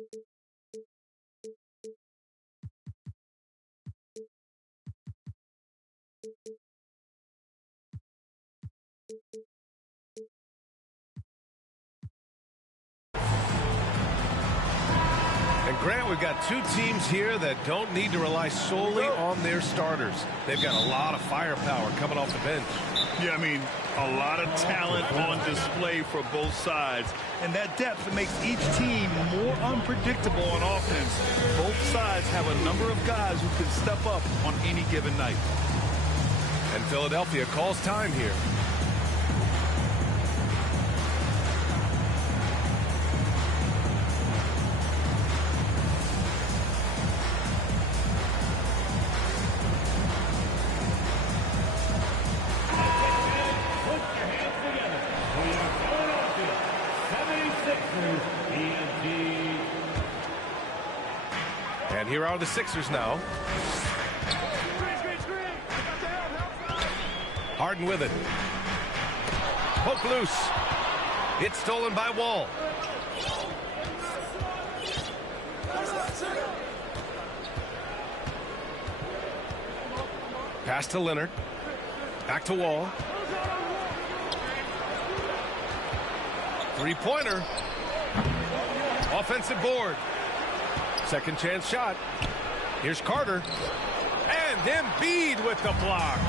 And Grant, we've got two teams here that don't need to rely solely on their starters. They've got a lot of firepower coming off the bench. Yeah, I mean, a lot of talent on display for both sides. And that depth makes each team more unpredictable on offense. Both sides have a number of guys who can step up on any given night. And Philadelphia calls time here. And here are the Sixers now. Harden with it. Poke loose. It's stolen by Wall. Pass to Leonard. Back to Wall. Three-pointer. Offensive board. Second chance shot. Here's Carter. And Embiid with the block.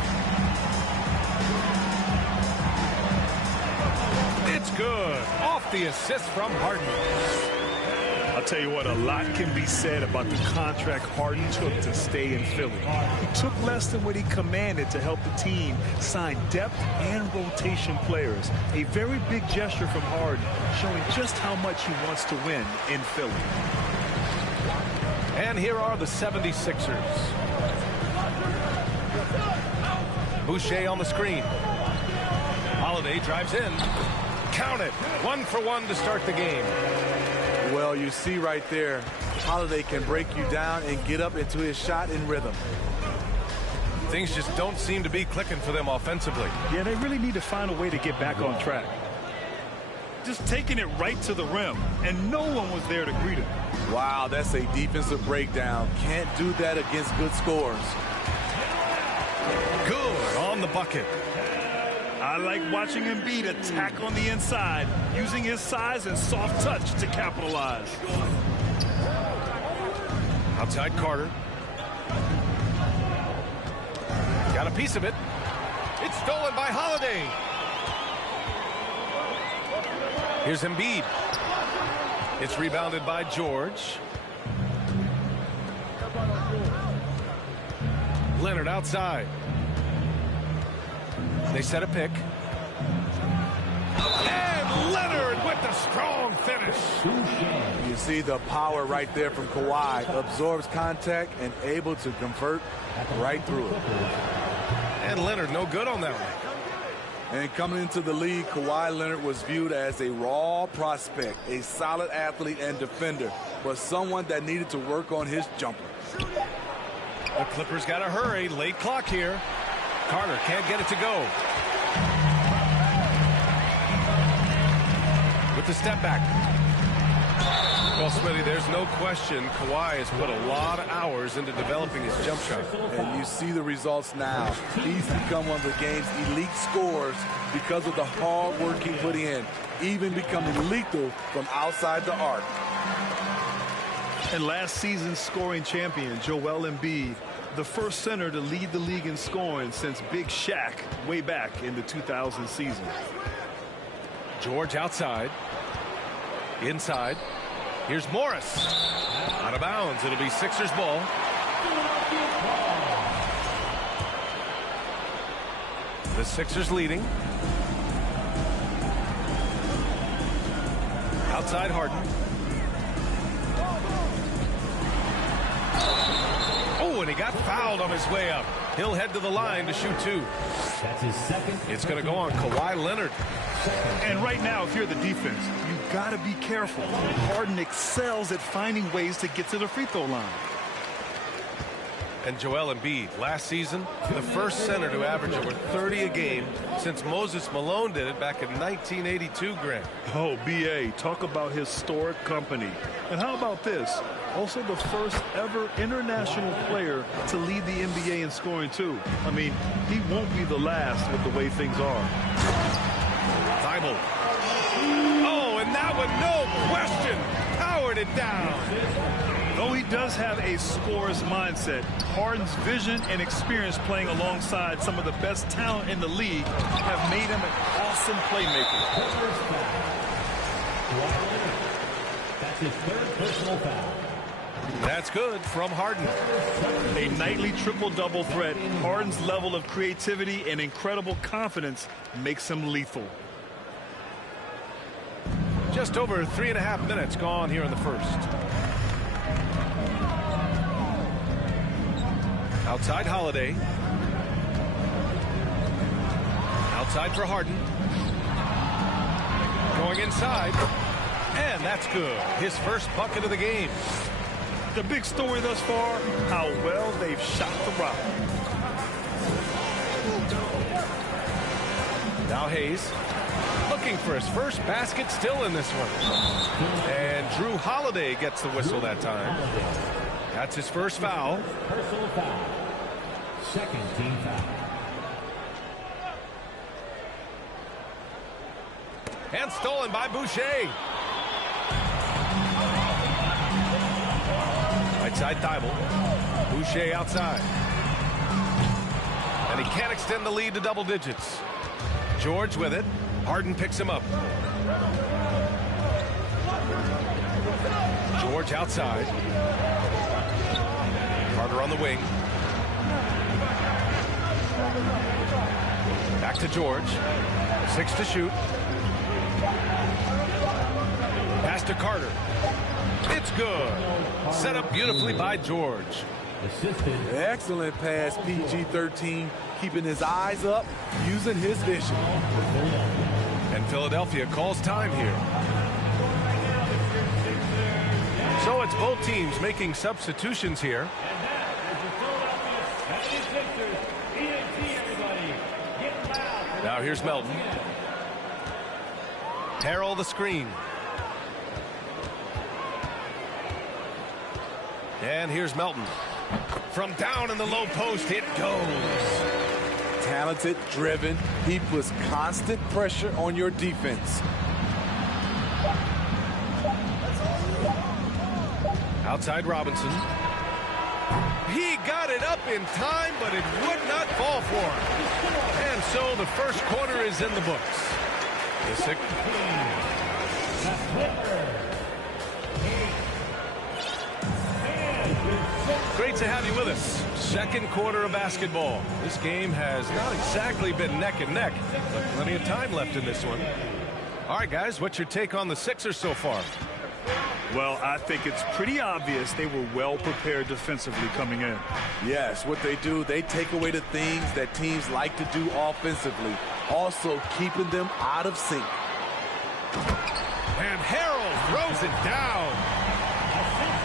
It's good. Off the assist from Harden. I'll tell you what, a lot can be said about the contract Harden took to stay in Philly. It took less than what he commanded to help the team sign depth and rotation players. A very big gesture from Harden, showing just how much he wants to win in Philly. And here are the 76ers. Boucher on the screen. Holiday drives in. Count it. 1 for 1 to start the game. Well, you see right there, Holiday can break you down and get up into his shot in rhythm. Things just don't seem to be clicking for them offensively. Yeah, they really need to find a way to get back on track. Just taking it right to the rim, and no one was there to greet him. Wow, that's a defensive breakdown. Can't do that against good scores. Good on the bucket. I like watching Embiid attack on the inside, using his size and soft touch to capitalize. Outside Carter. Got a piece of it. It's stolen by Holiday. Here's Embiid. It's rebounded by George. Leonard outside. They set a pick. And Leonard with the strong finish. You see the power right there from Kawhi. Absorbs contact and able to convert right through it. And Leonard no good on that one. And coming into the league, Kawhi Leonard was viewed as a raw prospect, a solid athlete and defender, but someone that needed to work on his jumper. The Clippers got to hurry. Late clock here. Carter can't get it to go. With the step back. Well, Smitty, there's no question Kawhi has put a lot of hours into developing his jump shot. And you see the results now. He's become one of the game's elite scorers because of the hard work he put in, even becoming lethal from outside the arc. And last season's scoring champion, Joel Embiid, the first center to lead the league in scoring since Big Shaq way back in the 2000 season. George outside. Inside. Here's Morris. Out of bounds. It'll be Sixers ball. The Sixers leading. Outside Harden. Oh, and he got fouled on his way up. He'll head to the line to shoot two. That's his second. It's going to go on Kawhi Leonard. And right now, if you're the defense, you've got to be careful. Harden excels at finding ways to get to the free throw line. And Joel Embiid, last season, the first center to average over 30 a game since Moses Malone did it back in 1982, Grant. Oh, B.A., talk about historic company. And how about this? Also the first ever international player to lead the NBA in scoring, too. I mean, he won't be the last with the way things are. Thibault. Oh, and that one, no question, powered it down. Though he does have a scorer's mindset, Harden's vision and experience playing alongside some of the best talent in the league have made him an awesome playmaker. That's his third personal foul. That's good from Harden. A nightly triple-double threat, Harden's level of creativity and incredible confidence makes him lethal. Just over 3.5 minutes gone here in the first. Outside Holiday. Outside for Harden. Going inside. And that's good. His first bucket of the game. The big story thus far, how well they've shot the rock. Now Hayes looking for his first basket, still in this one. And Drew Holiday gets the whistle that time. That's his first foul. Personal foul. Second team foul. And stolen by Boucher. Right side Thibault. Boucher outside. And he can't extend the lead to double digits. George with it. Harden picks him up. George outside. Carter on the wing. Back to George. 6 to shoot. Pass to Carter. It's good. Set up beautifully by George. Excellent pass, PG-13, keeping his eyes up, using his vision. And Philadelphia calls time here. So it's both teams making substitutions here. Now here's Melton. Harrell the screen. And here's Melton. From down in the low post, it goes. Talented, driven. He puts constant pressure on your defense. Outside Robinson. He got it up in time, but it would not fall for him. And so the first quarter is in the books. The sixth. Great to have you with us. Second quarter of basketball. This game has not exactly been neck and neck, but plenty of time left in this one. All right, guys, what's your take on the Sixers so far? Well, I think it's pretty obvious they were well prepared defensively coming in. Yes, what they do, they take away the things that teams like to do offensively, also keeping them out of sync. And Harrell throws it down.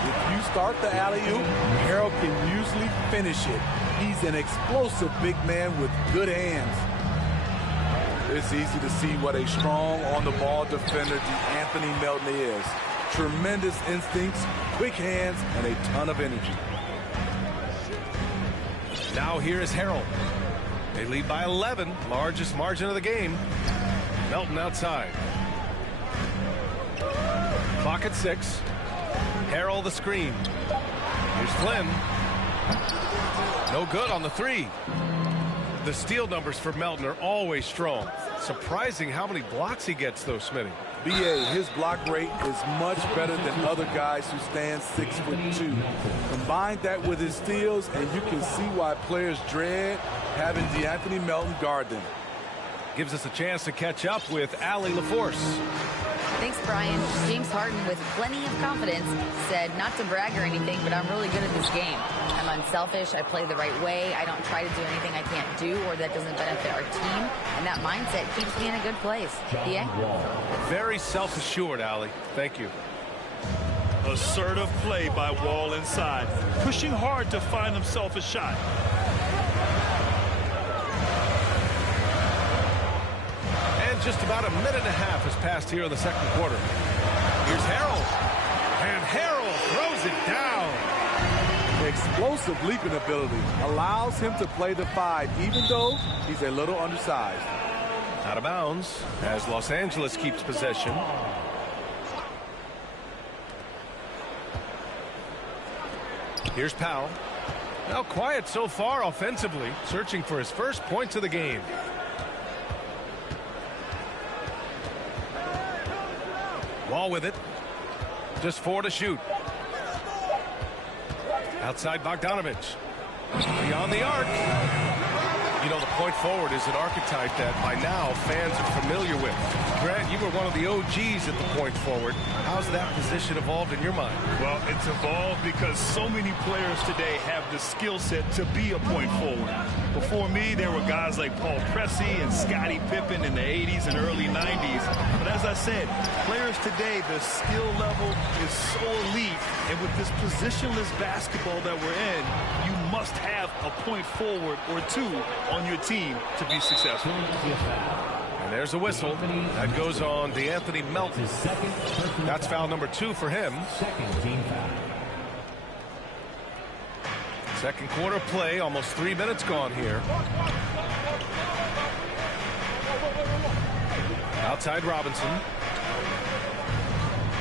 If you start the alley-oop, Harrell can usually finish it. He's an explosive big man with good hands. It's easy to see what a strong on-the-ball defender Anthony Melton is. Tremendous instincts, quick hands, and a ton of energy. Now here is Harrell. They lead by 11, largest margin of the game. Melton outside. Clock at 6. Harrell the screen. Here's Flynn. No good on the 3. The steal numbers for Melton are always strong. Surprising how many blocks he gets, though, Smitty. BA, his block rate is much better than other guys who stand 6'2". Combine that with his steals, and you can see why players dread having DeAnthony Melton guard them. Gives us a chance to catch up with Allie LaForce. Thanks, Brian. James Harden, with plenty of confidence, said not to brag or anything, but I'm really good at this game. I'm unselfish. I play the right way. I don't try to do anything I can't do or that doesn't benefit our team. And that mindset keeps me in a good place. Yeah? Very self-assured, Allie. Thank you. Assertive play by Wall inside, pushing hard to find himself a shot. And just about a minute and a half has passed here in the second quarter. Here's Harrell. And Harrell throws it down. Explosive leaping ability allows him to play the 5, even though he's a little undersized. Out of bounds as Los Angeles keeps possession. Here's Powell. Now quiet so far offensively, searching for his first points of the game. Wall with it. Just 4 to shoot. Outside Bogdanovich. Beyond the arc. You know, the point forward is an archetype that by now fans are familiar with. Grant, you were one of the OGs at the point forward. How's that position evolved in your mind? Well, it's evolved because so many players today have the skill set to be a point forward. Before me, there were guys like Paul Pressey and Scottie Pippen in the 80s and early 90s. But as I said, players today, the skill level is so elite. And with this positionless basketball that we're in, you must have a point forward or two on your team to be successful. And there's a whistle that goes on DeAnthony Melton. That's foul number 2 for him. Second team foul. Second quarter play, almost 3 minutes gone here. Outside Robinson.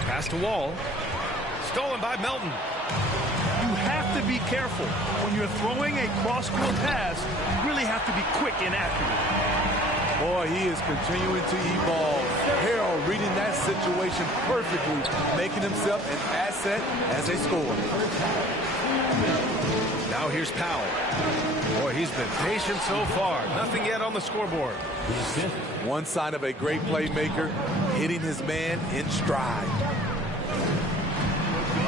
Pass to Wall. Stolen by Melton. You have to be careful. When you're throwing a cross-court pass, you really have to be quick and accurate. Boy, he is continuing to evolve. Harrell reading that situation perfectly, making himself an asset as a scorer. Now here's Powell. Boy, he's been patient so far. Nothing yet on the scoreboard. One sign of a great playmaker, hitting his man in stride.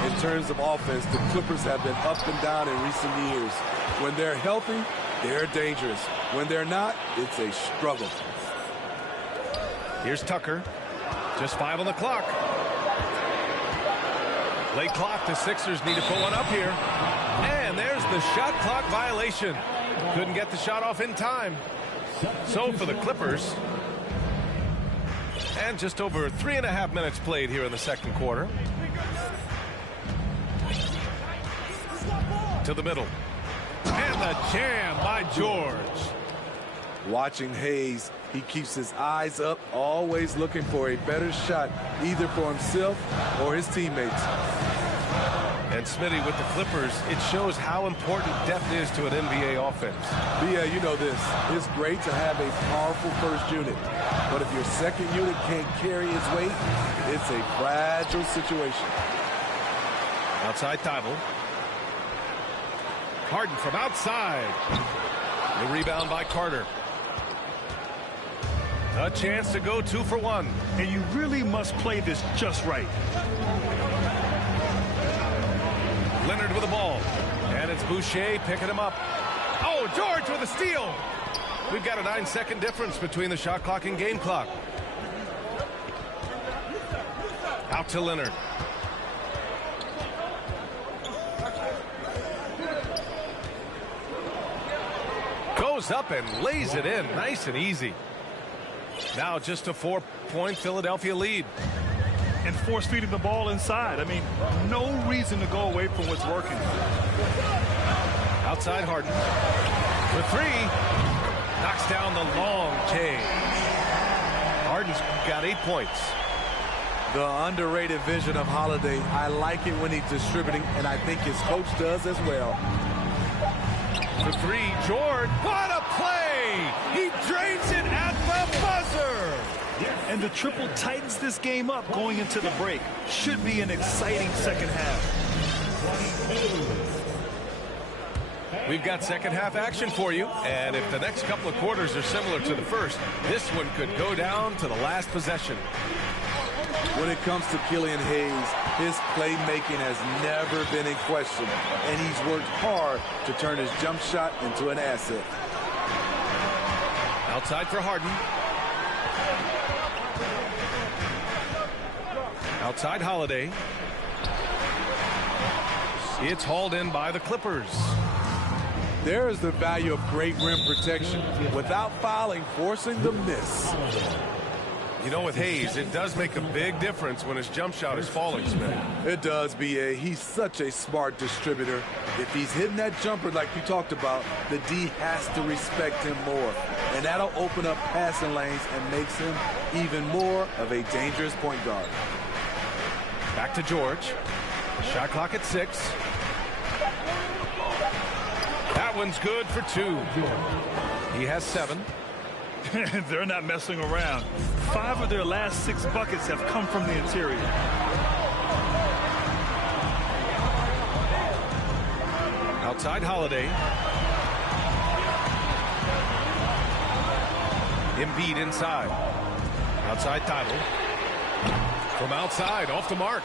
In terms of offense, the Clippers have been up and down in recent years. When they're healthy, they're dangerous. When they're not, it's a struggle. Here's Tucker. Just 5 on the clock. Late clock. The Sixers need to put one up here. And there's the shot clock violation. Couldn't get the shot off in time. So for the Clippers. And just over 3.5 minutes played here in the second quarter. To the middle. And the jam by George. Watching Hayes, he keeps his eyes up, always looking for a better shot, either for himself or his teammates. And Smitty with the Clippers, it shows how important depth is to an NBA offense. But yeah, you know this. It's great to have a powerful first unit. But if your second unit can't carry its weight, it's a fragile situation. Outside Thibault. Harden from outside. The rebound by Carter. A chance to go 2 for 1. And you really must play this just right. Leonard with the ball. And it's Boucher picking him up. Oh, George with a steal. We've got a 9-second difference between the shot clock and game clock. Out to Leonard. Goes up and lays it in nice and easy. Now just a 4-point Philadelphia lead. And force feeding the ball inside. I mean, no reason to go away from what's working. Outside Harden. The 3. Knocks down the long J. Harden's got 8 points. The underrated vision of Holiday. I like it when he's distributing, and I think his coach does as well. For 3, George. What a play! He drains it at the buzzer! And the triple tightens this game up going into the break. Should be an exciting second half. We've got second half action for you, and if the next couple of quarters are similar to the first, this one could go down to the last possession. When it comes to Killian Hayes, his playmaking has never been in question, and he's worked hard to turn his jump shot into an asset. Outside for Harden. Outside Holiday. It's hauled in by the Clippers. There is the value of great rim protection without fouling, forcing the miss. You know, with Hayes, it does make a big difference when his jump shot is falling, Smith. It does, B.A. He's such a smart distributor. If he's hitting that jumper like you talked about, the D has to respect him more. And that'll open up passing lanes and makes him even more of a dangerous point guard. Back to George. Shot clock at 6. That one's good for 2. He has 7. They're not messing around. 5 of their last 6 buckets have come from the interior. Outside Holiday. Embiid inside. Outside Thibault. From outside, off the mark.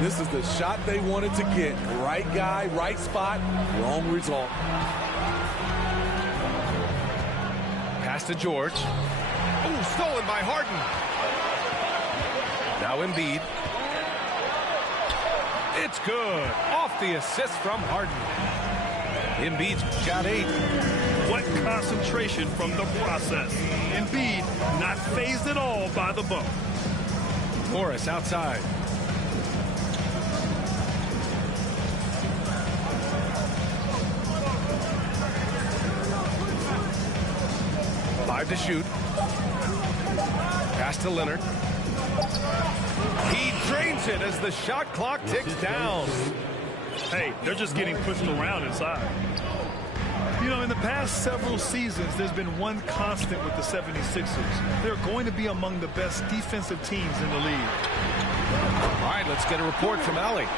This is the shot they wanted to get. Right guy, right spot, wrong result. Pass to George. Ooh, stolen by Harden. Now Embiid. It's good. Off the assist from Harden. Embiid's got 8. What concentration from the process. Embiid not fazed at all by the bump. Morris outside. Five to shoot. Pass to Leonard. He drains it as the shot clock ticks down. Hey, they're just getting pushed around inside. You know, in the past several seasons, there's been one constant with the 76ers. They're going to be among the best defensive teams in the league. All right, let's get a report from Allie.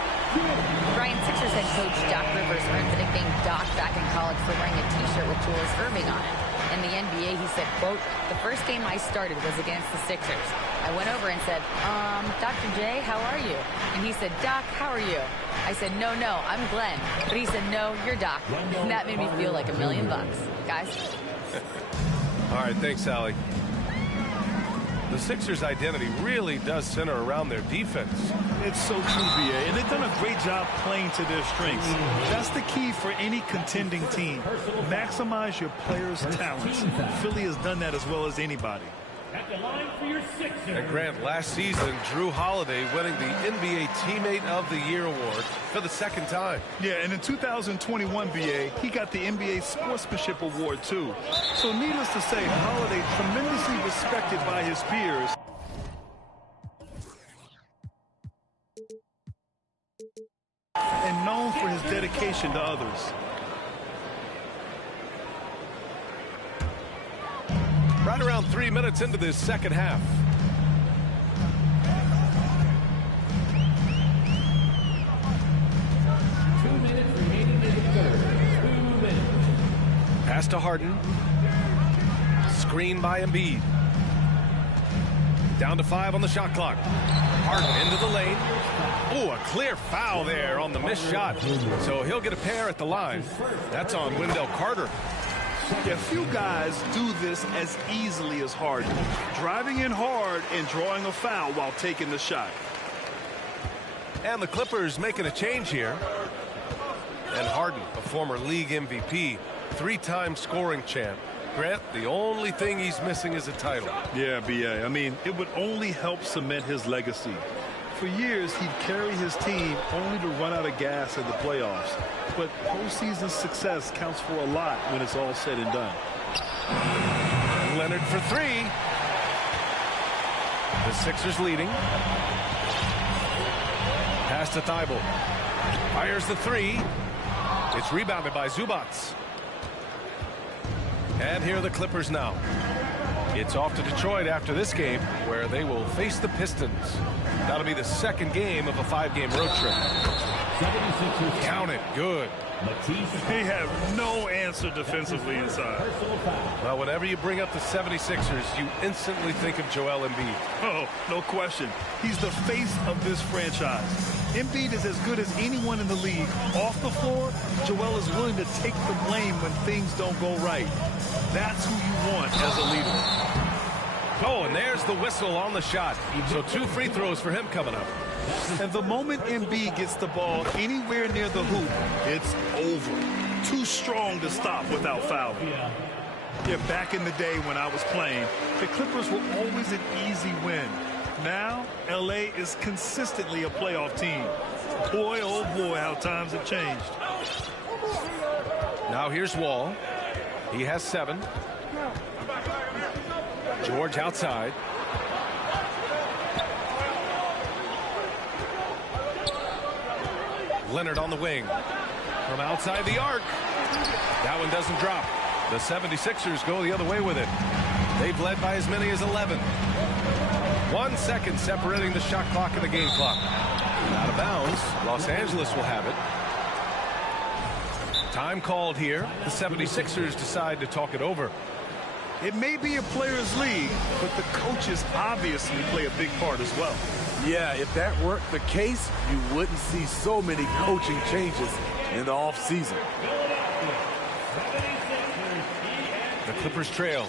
Brian, Sixers head coach Doc Rivers earned the nickname Doc back in college for wearing a T-shirt with Julius Erving on it. In the NBA, he said, quote, "The first game I started was against the Sixers. I went over and said, Dr. J, how are you?" And he said, "Doc, how are you?" I said, no, I'm Glenn. But he said, "No, you're Doc." And that made me feel like $1 million. Guys. All right, thanks, Allie. The Sixers' identity really does center around their defense. It's so true, B.A., and they've done a great job playing to their strengths. That's the key for any contending team. Maximize your players' talents. Philly has done that as well as anybody. At the line for your Sixers. And Grant, last season, Drew Holiday winning the NBA Teammate of the Year award for the 2nd time. Yeah, and in 2021, B.A., he got the NBA Sportsmanship Award, too. So needless to say, Holiday tremendously respected by his peers. And known for his dedication to others. Right around 3 minutes into this second half. Pass to Harden. Screen by Embiid. Down to 5 on the shot clock. Harden into the lane. Oh, a clear foul there on the missed shot. So he'll get a pair at the line. That's on Wendell Carter. Yeah, few guys do this as easily as Harden. Driving in hard and drawing a foul while taking the shot. And the Clippers making a change here. And Harden, a former league MVP, 3-time scoring champ. Grant, the only thing he's missing is a title. Yeah, B.A. I mean, it would only help cement his legacy. For years, he'd carry his team only to run out of gas in the playoffs. But postseason success counts for a lot when it's all said and done. Leonard for 3. The Sixers leading. Pass to Thibault. Fires the 3. It's rebounded by Zubats. And here are the Clippers now. It's off to Detroit after this game, where they will face the Pistons. That'll be the 2nd game of a 5-game road trip. Count it. Good. They have no answer defensively inside. Well, whenever you bring up the 76ers, you instantly think of Joel Embiid. Oh, no question. He's the face of this franchise. Embiid is as good as anyone in the league. Off the floor, Joel is willing to take the blame when things don't go right. That's who you want as a leader. Oh, and there's the whistle on the shot. So 2 free throws for him coming up. And the moment Embiid gets the ball anywhere near the hoop, it's over. Too strong to stop without fouling. Yeah, back in the day when I was playing, the Clippers were always an easy win. Now, LA is consistently a playoff team. Boy, oh boy, how times have changed. Now here's Wall. He has 7. George outside. Leonard on the wing. From outside the arc. That one doesn't drop. The 76ers go the other way with it. They've led by as many as 11. 1 second separating the shot clock and the game clock. Out of bounds. Los Angeles will have it. Time called here. The 76ers decide to talk it over. It may be a players' league, but the coaches obviously play a big part as well. Yeah, if that weren't the case, you wouldn't see so many coaching changes in the offseason. The Clippers trail.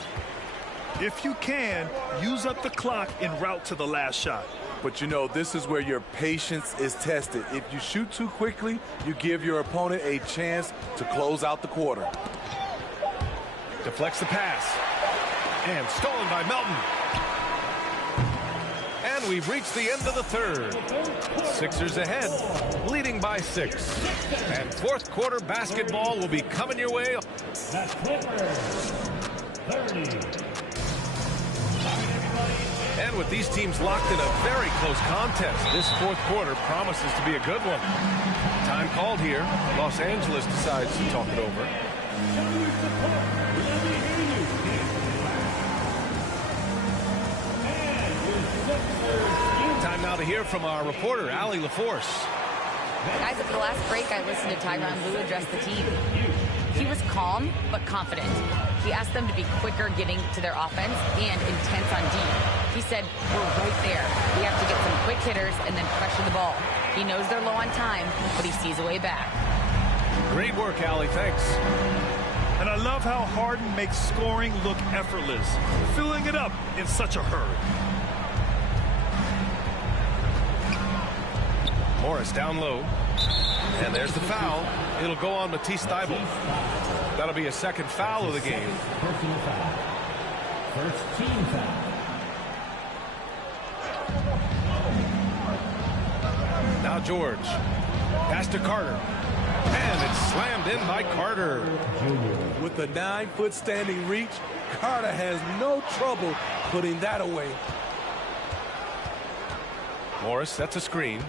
If you can, use up the clock en route to the last shot. But you know, this is where your patience is tested. If you shoot too quickly, you give your opponent a chance to close out the quarter. Deflects the pass. And stolen by Melton. And we've reached the end of the third. Sixers ahead, leading by 6. And fourth quarter basketball will be coming your way. The Clippers, 30. And with these teams locked in a very close contest, this fourth quarter promises to be a good one. Time called here. Los Angeles decides to talk it over. Time now to hear from our reporter, Allie LaForce. Guys, at the last break, I listened to Tyronn Lue address the team. He was calm but confident. He asked them to be quicker getting to their offense and intense on D. He said, we're right there. We have to get some quick hitters and then pressure the ball. He knows they're low on time, but he sees a way back. Great work, Allie. Thanks. And I love how Harden makes scoring look effortless, filling it up in such a hurry. Morris down low. And there's the foul. It'll go on Matisse Thybulle. That'll be a second foul of the game. Personal foul. First team foul. Now George. Pass to Carter. And it's slammed in by Carter. With a 9-foot standing reach, Carter has no trouble putting that away. Morris sets a screen.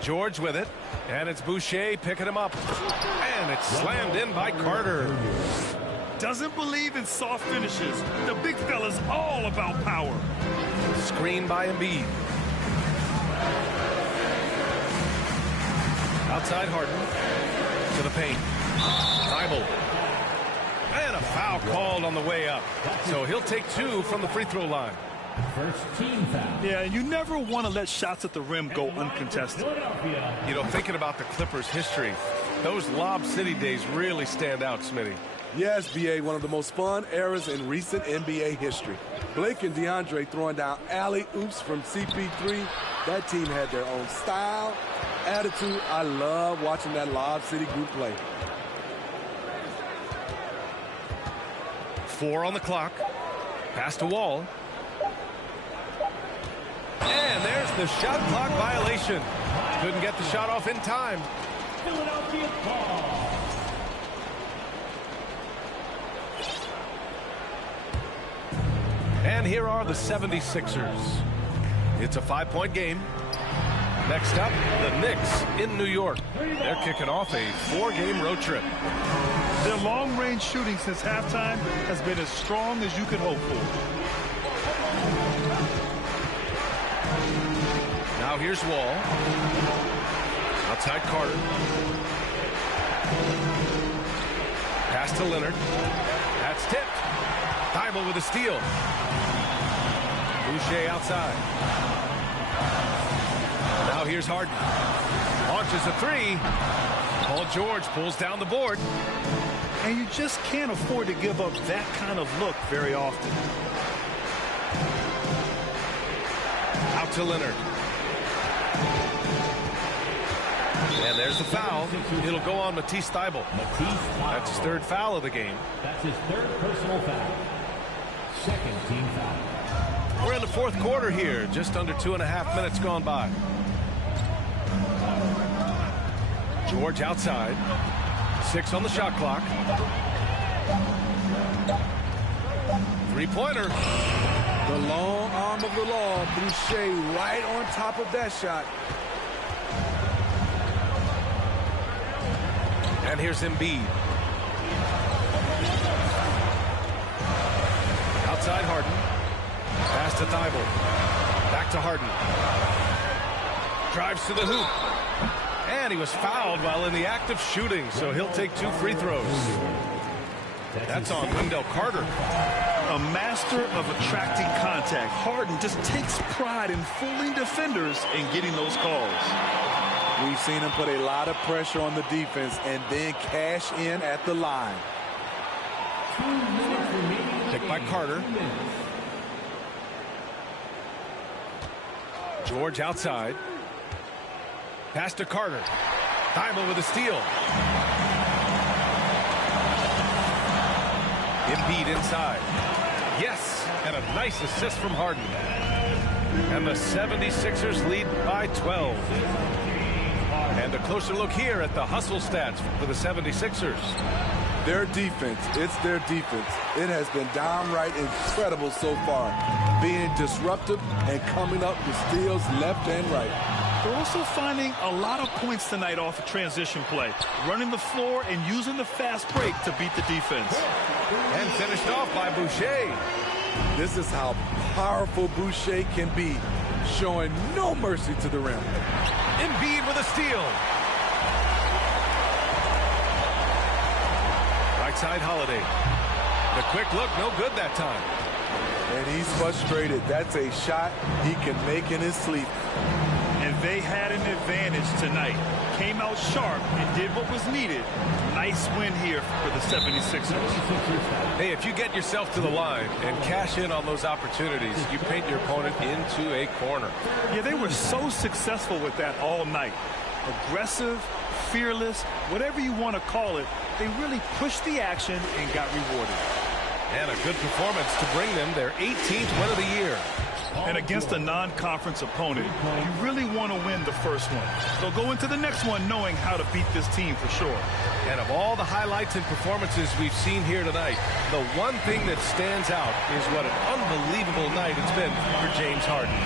George with it. And it's Boucher picking him up. And it's slammed in by Carter. Doesn't believe in soft finishes. The big fella's all about power. Screen by Embiid. Outside Harden. To the paint. Thybulle. And a foul called on the way up. So he'll take 2 from the free throw line. First team foul. Yeah, you never want to let shots at the rim go uncontested. You know, thinking about the Clippers' history, those Lob City days really stand out, Smitty. Yes, B.A., one of the most fun eras in recent NBA history. Blake and DeAndre throwing down alley-oops from CP3. That team had their own style, attitude. I love watching that Lob City group play. 4 on the clock. Pass to Wall. And there's the shot clock violation. Couldn't get the shot off in time. Philadelphia ball. And here are the 76ers. It's a 5-point game. Next up, the Knicks in New York. They're kicking off a 4-game road trip. Their long-range shooting since halftime has been as strong as you could hope for. Now here's Wall. Outside Carter. Pass to Leonard. That's tipped. Thybulle with a steal. Boucher outside. Now here's Harden. Launches a 3. Paul George pulls down the board. And you just can't afford to give up that kind of look very often. Out to Leonard. There's the foul. It'll go on Matisse Thybulle. That's his third foul of the game. That's his third personal foul. Second team foul. We're in the fourth quarter here. Just under 2.5 minutes gone by. George outside. 6 on the shot clock. Three-pointer. The long arm of the law. Boucher right on top of that shot. And here's Embiid. Outside Harden. Pass to Thybulle. Back to Harden. Drives to the hoop. And he was fouled while in the act of shooting, so he'll take 2 free throws. That's on Wendell Carter. A master of attracting contact. Harden just takes pride in fooling defenders and getting those calls. We've seen him put a lot of pressure on the defense and then cash in at the line. Picked by Carter. George outside. Pass to Carter. Thybulle with a steal. Embiid inside. Yes, and a nice assist from Harden. And the 76ers lead by 12. And a closer look here at the hustle stats for the 76ers. Their defense, it's their defense. It has been downright incredible so far, being disruptive and coming up with steals left and right. They're also finding a lot of points tonight off a transition play, running the floor and using the fast break to beat the defense. And finished off by Boucher. This is how powerful Boucher can be, showing no mercy to the rim. Embiid with a steal. Right side Holiday. The quick look, no good that time. And he's frustrated. That's a shot he can make in his sleep. And they had an advantage tonight. Came out sharp and did what was needed. Nice win here for the 76ers. Hey, if you get yourself to the line and cash in on those opportunities, you paint your opponent into a corner. Yeah, they were so successful with that all night. Aggressive, fearless, whatever you want to call it, they really pushed the action and got rewarded. And a good performance to bring them their 18th win of the year. And against a non-conference opponent, you really want to win the first one. So go into the next one knowing how to beat this team for sure. And of all the highlights and performances we've seen here tonight, the one thing that stands out is what an unbelievable night it's been for James Harden.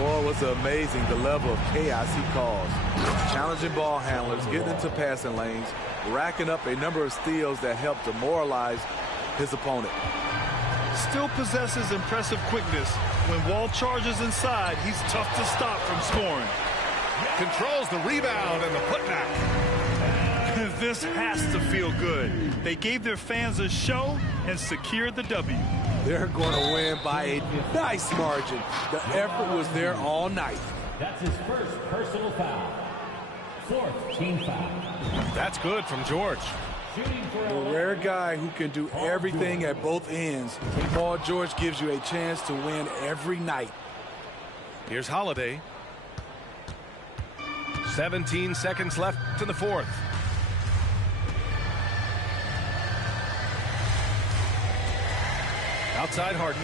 Boy, it was amazing the level of chaos he caused. Challenging ball handlers, getting into passing lanes, racking up a number of steals that helped demoralize his opponent. Still possesses impressive quickness. When Wall charges inside, he's tough to stop from scoring. Controls the rebound and the putback. This has to feel good. They gave their fans a show and secured the W. They're going to win by a nice margin. The effort was there all night. That's his first personal foul. Fourth team foul. That's good from George. The rare guy who can do everything at both ends. Paul George gives you a chance to win every night. Here's Holiday. 17 seconds left in the fourth. Outside Harden.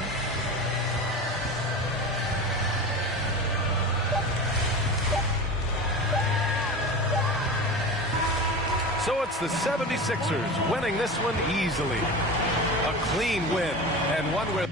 So it's the 76ers winning this one easily. A clean win and one where